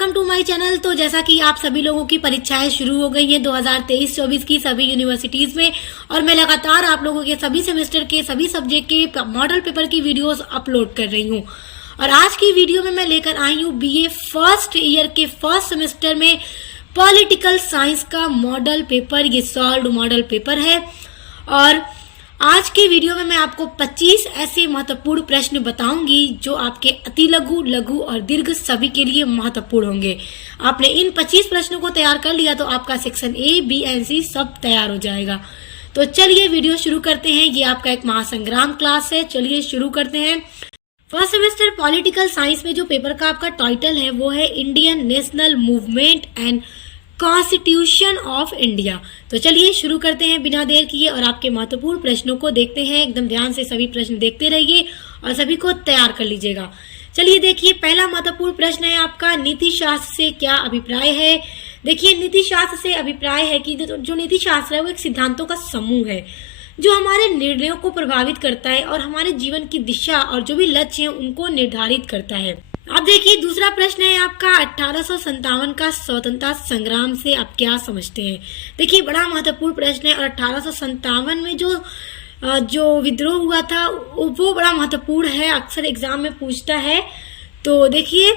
Welcome to my channel. तो जैसा कि आप सभी लोगों की परीक्षाएं शुरू हो गई हैं 2023-24 की सभी यूनिवर्सिटीज में, और मैं लगातार आप लोगों के सभी सेमेस्टर के सभी सब्जेक्ट के मॉडल पेपर की वीडियोस अपलोड कर रही हूं। और आज की वीडियो में मैं लेकर आई हूं बीए फर्स्ट ईयर के फर्स्ट सेमेस्टर में पॉलिटिकल साइंस का मॉडल पेपर। ये सॉल्व्ड मॉडल पेपर है और आज के वीडियो में मैं आपको 25 ऐसे महत्वपूर्ण प्रश्न बताऊंगी जो आपके अति लघु, लघु और दीर्घ सभी के लिए महत्वपूर्ण होंगे। आपने इन 25 प्रश्नों को तैयार कर लिया तो आपका सेक्शन ए, बी एंड सी सब तैयार हो जाएगा। तो चलिए वीडियो शुरू करते हैं। ये आपका एक महासंग्राम क्लास है। चलिए शुरू करते हैं। फर्स्ट सेमेस्टर पॉलिटिकल साइंस में जो पेपर का आपका टाइटल है वो है Indian national movement and constitution of India. तो चलिए शुरू करते हैं बिना देर किए और आपके महत्वपूर्ण प्रश्नों को देखते हैं। एकदम ध्यान से सभी प्रश्न देखते रहिए और सभी को तैयार कर लीजिएगा। चलिए देखिए, पहला महत्वपूर्ण प्रश्न है आपका, नीति शास्त्र से क्या अभिप्राय है। देखिए, नीति शास्त्र से अभिप्राय है कि जो नीति शास्त्र है वो एक सिद्धांतों का समूह है जो हमारे निर्णयों को प्रभावित करता है और हमारे जीवन की दिशा और जो भी लक्ष्य है उनको निर्धारित करता है। अब देखिए, दूसरा प्रश्न है आपका 1857 का स्वतंत्रता संग्राम से आप क्या समझते हैं। देखिए, बड़ा महत्वपूर्ण प्रश्न है और 1857 में जो विद्रोह हुआ था वो बड़ा महत्वपूर्ण है, अक्सर एग्जाम में पूछता है। तो देखिए,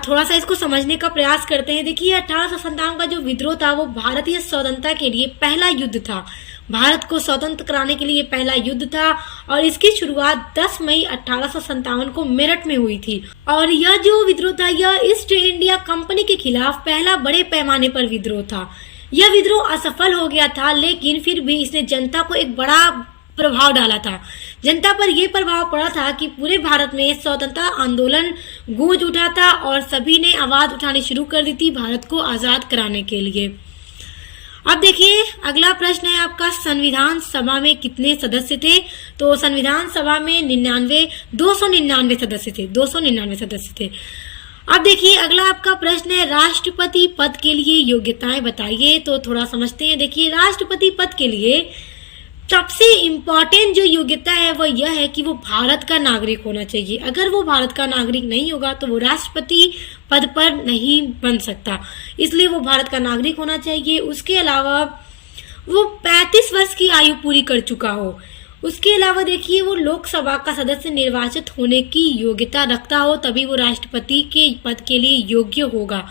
थोड़ा सा इसको समझने का प्रयास करते हैं। देखिए, 1857 का जो विद्रोह था वो भारतीय स्वतंत्रता के लिए पहला युद्ध था। भारत को स्वतंत्र कराने के लिए पहला युद्ध था और इसकी शुरुआत 10 मई 1857 को मेरठ में हुई थी। और यह जो विद्रोह था यह ईस्ट इंडिया कंपनी के खिलाफ पहला बड़े पैमाने पर विद्रोह था। यह विद्रोह असफल हो गया था, लेकिन फिर भी इसने जनता को एक बड़ा प्रभाव डाला था। जनता पर यह प्रभाव पड़ा था कि पूरे भारत में स्वतंत्रता आंदोलन गूंज उठा था और सभी ने आवाज उठानी शुरू कर दी थी भारत को आजाद कराने के लिए। अब देखिए, अगला प्रश्न है आपका, संविधान सभा में कितने सदस्य थे। तो संविधान सभा में 299 सदस्य थे। 299 सदस्य थे। अब देखिए, अगला आपका प्रश्न है, राष्ट्रपति पद के लिए योग्यताएं बताइए। तो थोड़ा समझते हैं। देखिए, राष्ट्रपति पद के लिए सबसे इम्पोर्टेंट जो योग्यता है वो यह है कि वो भारत का नागरिक होना चाहिए। अगर वो भारत का नागरिक नहीं होगा तो वो राष्ट्रपति पद पर नहीं बन सकता, इसलिए वो भारत का नागरिक होना चाहिए। उसके अलावा वो 35 वर्ष की आयु पूरी कर चुका हो। उसके अलावा देखिए, वो लोकसभा का सदस्य निर्वाचित होने की योग्यता रखता हो, तभी वो राष्ट्रपति के पद के लिए योग्य होगा।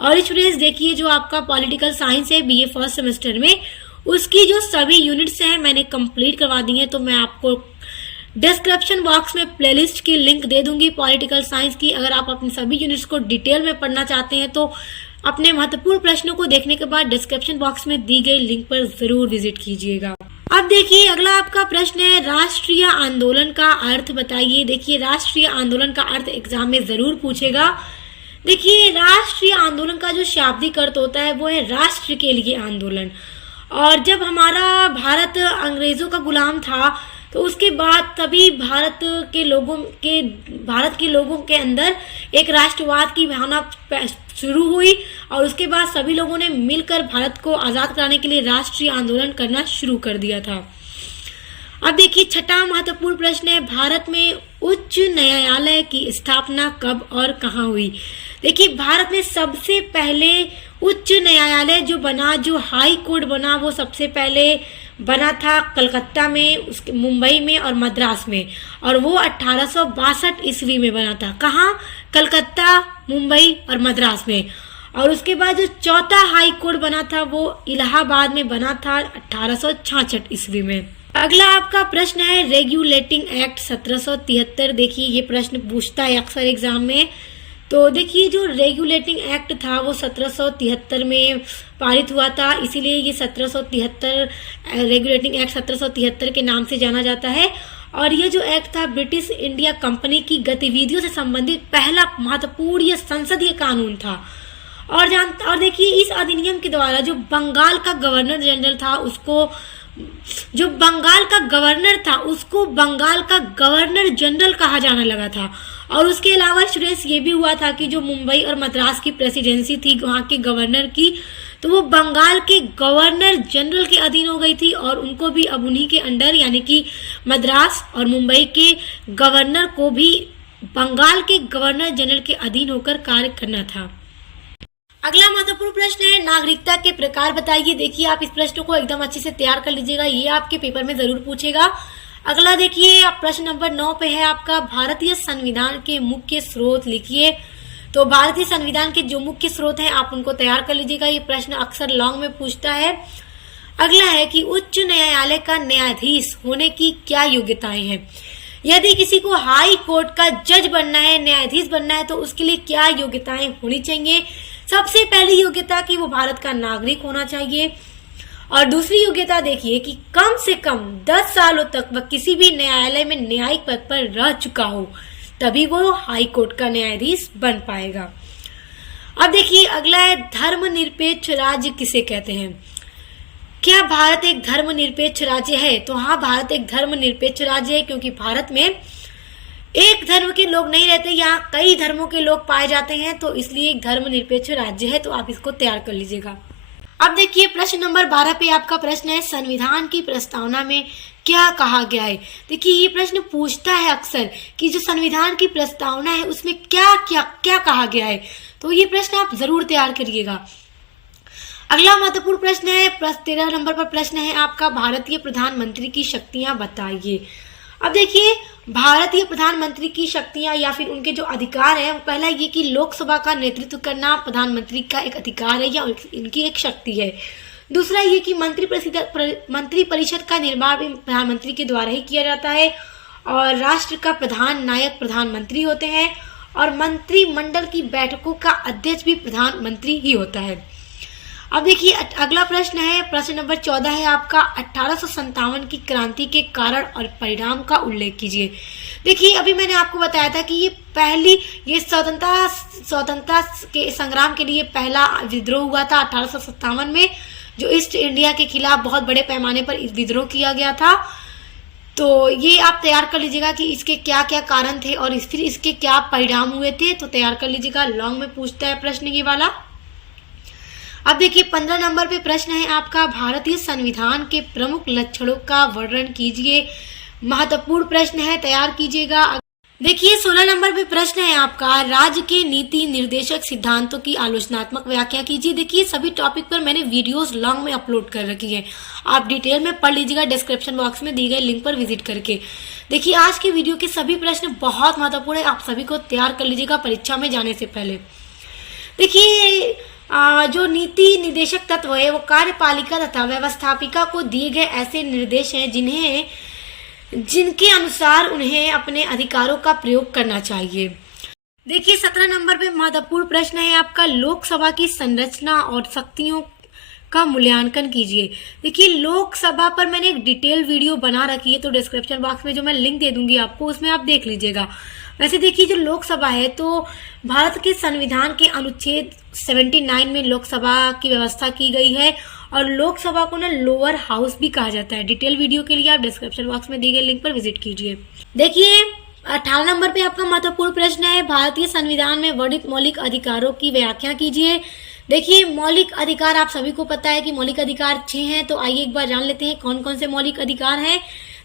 और स्टूडेंट्स देखिए, जो आपका पॉलिटिकल साइंस है बीए फर्स्ट सेमेस्टर में, उसकी जो सभी यूनिट्स हैं मैंने कंप्लीट करवा दी हैं। तो मैं आपको डिस्क्रिप्शन बॉक्स में प्लेलिस्ट की लिंक दे दूंगी पॉलिटिकल साइंस की। अगर आप अपने सभी यूनिट्स को डिटेल में पढ़ना चाहते हैं तो अपने महत्वपूर्ण प्रश्नों को देखने के बाद डिस्क्रिप्शन बॉक्स में दी गई लिंक पर जरूर विजिट कीजिएगा। अब देखिए, अगला आपका प्रश्न है, राष्ट्रीय आंदोलन का अर्थ बताइए। देखिए, राष्ट्रीय आंदोलन का अर्थ एग्जाम में जरूर पूछेगा। देखिए, राष्ट्रीय आंदोलन का जो शाब्दिक अर्थ होता है वो है राष्ट्र के लिए आंदोलन। और जब हमारा भारत अंग्रेजों का गुलाम था तो उसके बाद तभी भारत के लोगों के अंदर एक राष्ट्रवाद की भावना शुरू हुई और उसके बाद सभी लोगों ने मिलकर भारत को आजाद कराने के लिए राष्ट्रीय आंदोलन करना शुरू कर दिया था। अब देखिए, छठा महत्वपूर्ण प्रश्न है, भारत में उच्च न्यायालय की स्थापना कब और कहाँ हुई। देखिए, भारत में सबसे पहले उच्च न्यायालय जो हाई कोर्ट बना वो सबसे पहले बना था कलकत्ता में, उसके मुंबई में और मद्रास में, और वो 1862 ईस्वी में बना था। कहाँ? कलकत्ता, मुंबई और मद्रास में। और उसके बाद जो चौथा हाई कोर्ट बना था वो इलाहाबाद में बना था 1866 ईस्वी में। अगला आपका प्रश्न है, रेगुलेटिंग एक्ट 1773। देखिए, ये प्रश्न पूछता है अक्सर एग्जाम में। तो देखिए, जो रेगुलेटिंग एक्ट था वो 1773 में पारित हुआ था, इसीलिए ये 1773 रेगुलेटिंग एक्ट 1773 के नाम से जाना जाता है। और ये जो एक्ट था ब्रिटिश इंडिया कंपनी की गतिविधियों से संबंधित पहला महत्वपूर्ण ये संसदीय कानून था। और देखिए, इस अधिनियम के द्वारा जो बंगाल का गवर्नर जनरल था उसको बंगाल का गवर्नर जनरल कहा जाने लगा था। और उसके अलावा स्टूडेंट्स ये भी हुआ था कि जो मुंबई और मद्रास की प्रेसिडेंसी थी वहाँ के गवर्नर की, तो वो बंगाल के गवर्नर जनरल के अधीन हो गई थी और उनको भी अब उन्हीं के अंडर, यानी कि मद्रास और मुंबई के गवर्नर को भी बंगाल के गवर्नर जनरल के अधीन होकर कार्य करना था। अगला महत्वपूर्ण प्रश्न है, नागरिकता के प्रकार बताइए। देखिए आप इस प्रश्न को एकदम अच्छे से तैयार कर लीजिएगा, ये आपके पेपर में जरूर पूछेगा। अगला देखिए आप प्रश्न नंबर 9 पे है आपका, भारतीय संविधान के मुख्य स्रोत लिखिए। तो भारतीय संविधान के जो मुख्य स्रोत हैं आप उनको तैयार कर लीजिएगा, ये प्रश्न अक्सर लॉन्ग में पूछता है। अगला है कि उच्च न्यायालय का न्यायाधीश होने की क्या योग्यताएं हैं। यदि किसी को हाई कोर्ट का जज बनना है, न्यायाधीश बनना है, तो उसके लिए क्या योग्यताएं होनी चाहिए। सबसे पहली योग्यता कि वो भारत का नागरिक होना चाहिए, और दूसरी योग्यता देखिए कि कम से कम 10 सालों तक वह किसी भी न्यायालय में न्यायिक पद पर रह चुका हो, तभी वो हाई कोर्ट का न्यायाधीश बन पाएगा। अब देखिए अगला है, धर्मनिरपेक्ष राज्य किसे कहते हैं। क्या भारत एक धर्मनिरपेक्ष राज्य है। तो हाँ, भारत एक धर्मनिरपेक्ष राज्य है, क्योंकि भारत में एक धर्म के लोग नहीं रहते, यहाँ कई धर्मों के लोग पाए जाते हैं, तो इसलिए एक धर्मनिरपेक्ष राज्य है। तो आप इसको तैयार कर लीजिएगा। अब देखिए प्रश्न नंबर 12 पे आपका प्रश्न है, संविधान की प्रस्तावना में क्या कहा गया है। देखिए ये प्रश्न पूछता है अक्सर कि जो संविधान की प्रस्तावना है उसमें क्या क्या क्या कहा गया है, तो ये प्रश्न आप जरूर तैयार करिएगा। अगला महत्वपूर्ण प्रश्न है, 13 नंबर पर प्रश्न है आपका, भारतीय प्रधानमंत्री की शक्तियां बताइए। अब देखिए भारतीय प्रधानमंत्री की शक्तियां या फिर उनके जो अधिकार है, पहला ये कि लोकसभा का नेतृत्व करना प्रधानमंत्री का एक अधिकार है या इनकी एक शक्ति है। दूसरा ये कि मंत्री परिषद का निर्माण भी प्रधानमंत्री के द्वारा ही किया जाता है, और राष्ट्र का प्रधान नायक प्रधानमंत्री होते हैं, और मंत्रिमंडल की बैठकों का अध्यक्ष भी प्रधानमंत्री ही होता है। अब देखिए अगला प्रश्न है, प्रश्न नंबर 14 है आपका, 1857 की क्रांति के कारण और परिणाम का उल्लेख कीजिए। देखिए अभी मैंने आपको बताया था कि ये स्वतंत्रता के संग्राम के लिए पहला विद्रोह हुआ था 1857 में, जो ईस्ट इंडिया के खिलाफ बहुत बड़े पैमाने पर विद्रोह किया गया था। तो ये आप तैयार कर लीजिएगा कि इसके क्या क्या कारण थे और फिर इसके क्या परिणाम हुए थे, तो तैयार कर लीजिएगा, लॉन्ग में पूछता है प्रश्न ये वाला। अब देखिए 15 नंबर पे प्रश्न है आपका, भारतीय संविधान के प्रमुख लक्षणों का वर्णन कीजिए। महत्वपूर्ण प्रश्न है, तैयार कीजिएगा। देखिए 16 नंबर पे प्रश्न है आपका, राज्य के नीति निर्देशक सिद्धांतों की आलोचनात्मक व्याख्या कीजिए। देखिए सभी टॉपिक पर मैंने वीडियोस लॉन्ग में अपलोड कर रखी है, आप डिटेल में पढ़ लीजिएगा डिस्क्रिप्शन बॉक्स में दी गई लिंक पर विजिट करके। देखिए आज के वीडियो के सभी प्रश्न बहुत महत्वपूर्ण है, आप सभी को तैयार कर लीजिएगा परीक्षा में जाने से पहले। देखिए जो नीति निर्देशक तत्व है वो कार्यपालिका तथा व्यवस्थापिका को दिए गए ऐसे निर्देश हैं जिनके अनुसार उन्हें अपने अधिकारों का प्रयोग करना चाहिए। देखिए 17 नंबर पे महत्वपूर्ण प्रश्न है आपका, लोकसभा की संरचना और शक्तियों का मूल्यांकन कीजिए। देखिए लोकसभा पर मैंने एक डिटेल वीडियो बना रखी है, तो डिस्क्रिप्शन बॉक्स में जो मैं लिंक दे दूंगी आपको, उसमें आप देख लीजिएगा। वैसे देखिए जो लोकसभा है तो भारत के संविधान के अनुच्छेद 79 में लोकसभा की व्यवस्था की गई है, और लोकसभा को ना लोअर हाउस भी कहा जाता है। डिटेल वीडियो के लिए आप डिस्क्रिप्शन बॉक्स में दी गई लिंक पर विजिट कीजिए। देखिए 18 नंबर पे आपका महत्वपूर्ण प्रश्न है, भारतीय संविधान में वर्णित मौलिक अधिकारों की व्याख्या कीजिए। देखिए मौलिक अधिकार आप सभी को पता है कि मौलिक अधिकार 6 हैं, तो आइए एक बार जान लेते हैं कौन कौन से मौलिक अधिकार हैं।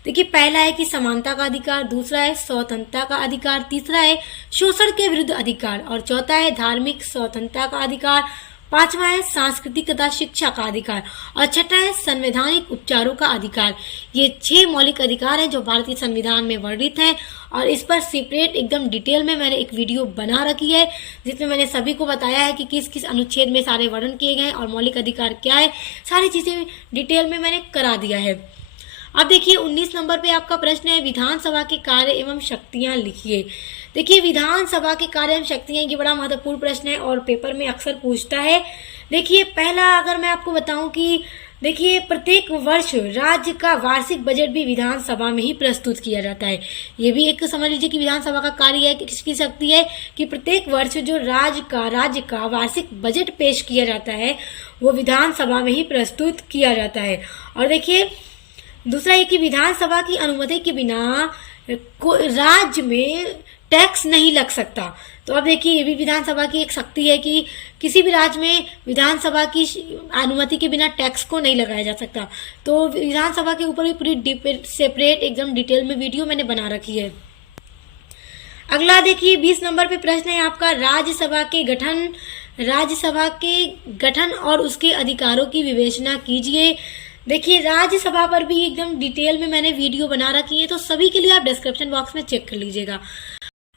देखिए पहला है कि समानता का अधिकार, दूसरा है स्वतंत्रता का अधिकार, तीसरा है शोषण के विरुद्ध अधिकार, और चौथा है धार्मिक स्वतंत्रता का अधिकार, पांचवा है सांस्कृतिक तथा शिक्षा का अधिकार, और छठा है संवैधानिक उपचारों का अधिकार। ये 6 मौलिक अधिकार हैं जो भारतीय संविधान में वर्णित हैं, और इस पर सेपरेट एकदम डिटेल में मैंने एक वीडियो बना रखी है, जिसमें मैंने सभी को बताया है कि किस किस अनुच्छेद में सारे वर्णन किए गए हैं और मौलिक अधिकार क्या है, सारी चीजें डिटेल में मैंने करा दिया है। अब देखिए 19 नंबर पे आपका प्रश्न है, विधानसभा के कार्य एवं शक्तियां लिखिए। देखिए विधानसभा के कार्य एवं शक्तियां, ये बड़ा महत्वपूर्ण प्रश्न है और पेपर में अक्सर पूछता है। देखिए पहला अगर मैं आपको बताऊं कि देखिए प्रत्येक वर्ष राज्य का वार्षिक बजट भी विधानसभा में ही प्रस्तुत किया जाता है। ये भी एक समझ लीजिए कि विधानसभा का कार्य है, किसकी शक्ति है कि प्रत्येक वर्ष जो राज्य का वार्षिक बजट पेश किया जाता है वो विधानसभा में ही प्रस्तुत किया जाता है। और देखिए दूसरा ये कि विधानसभा की अनुमति के बिना राज्य में टैक्स नहीं लग सकता। तो अब देखिए ये भी विधानसभा की एक शक्ति है कि किसी भी राज्य में विधानसभा की अनुमति के बिना टैक्स को नहीं लगाया जा सकता। तो विधानसभा के ऊपर भी पूरी सेपरेट एकदम डिटेल में वीडियो मैंने बना रखी है। अगला देखिए 20 नंबर पे प्रश्न है आपका, राज्यसभा के गठन और उसके अधिकारों की विवेचना कीजिए। देखिए राज्यसभा पर भी एकदम डिटेल में मैंने वीडियो बना रखी है, तो सभी के लिए आप डिस्क्रिप्शन बॉक्स में चेक कर लीजिएगा।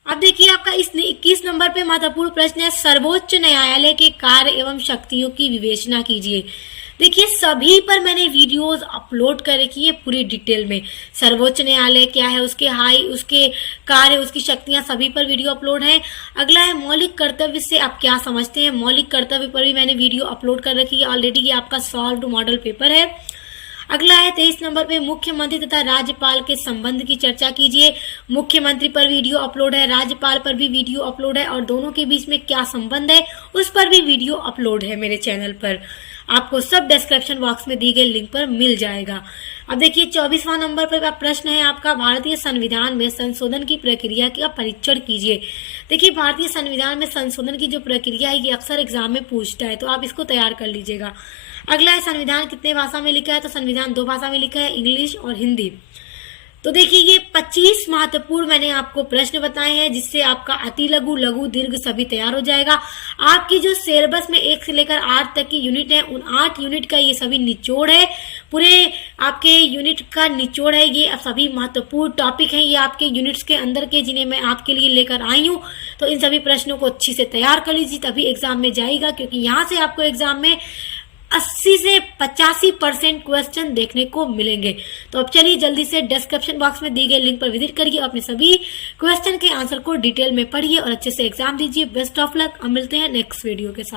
अब देखिए आपका इस 21 नंबर पे महत्वपूर्ण प्रश्न है, सर्वोच्च न्यायालय के कार्य एवं शक्तियों की विवेचना कीजिए। देखिए सभी पर मैंने वीडियोस अपलोड कर रखी है पूरी डिटेल में। सर्वोच्च न्यायालय क्या है, उसके कार्य, उसकी शक्तियां, सभी पर वीडियो अपलोड है। अगला है मौलिक कर्तव्य से आप क्या समझते हैं। मौलिक कर्तव्य पर भी मैंने वीडियो अपलोड कर रखी है ऑलरेडी। ये आपका सॉल्व्ड मॉडल पेपर है। अगला है 23 नंबर पे, मुख्यमंत्री तथा राज्यपाल के संबंध की चर्चा कीजिए। मुख्यमंत्री पर वीडियो अपलोड है, राज्यपाल पर भी वीडियो अपलोड है, और दोनों के बीच में क्या संबंध है उस पर भी वीडियो अपलोड है मेरे चैनल पर। आपको सब डिस्क्रिप्शन बॉक्स में दी गई लिंक पर मिल जाएगा। अब देखिए 24वां नंबर पर प्रश्न है आपका, भारतीय संविधान में संशोधन की प्रक्रिया का परीक्षण कीजिए। देखिए भारतीय संविधान में संशोधन की जो प्रक्रिया है ये अक्सर एग्जाम में पूछता है, तो आप इसको तैयार कर लीजिएगा। अगला है संविधान कितने भाषा में लिखा है, तो संविधान 2 भाषा में लिखा है, इंग्लिश और हिंदी। तो देखिए ये 25 महत्वपूर्ण मैंने आपको प्रश्न बताए हैं, जिससे आपका अति लघु, लघु, दीर्घ सभी तैयार हो जाएगा। आपकी जो सिलेबस में 1 से लेकर 8 तक की यूनिट है, उन 8 यूनिट का ये सभी निचोड़ है। पूरे आपके यूनिट का निचोड़ है, ये सभी महत्वपूर्ण टॉपिक हैं, ये आपके यूनिट्स के अंदर के, जिन्हें मैं आपके लिए लेकर आई हूँ। तो इन सभी प्रश्नों को अच्छी से तैयार कर लीजिए, तभी एग्जाम में जाएगा, क्योंकि यहाँ से आपको एग्जाम में 80 से 85% क्वेश्चन देखने को मिलेंगे। तो अब चलिए जल्दी से डिस्क्रिप्शन बॉक्स में दी गई लिंक पर विजिट करिए, अपने सभी क्वेश्चन के आंसर को डिटेल में पढ़िए और अच्छे से एग्जाम दीजिए। Best of luck. अब मिलते हैं नेक्स्ट वीडियो के साथ।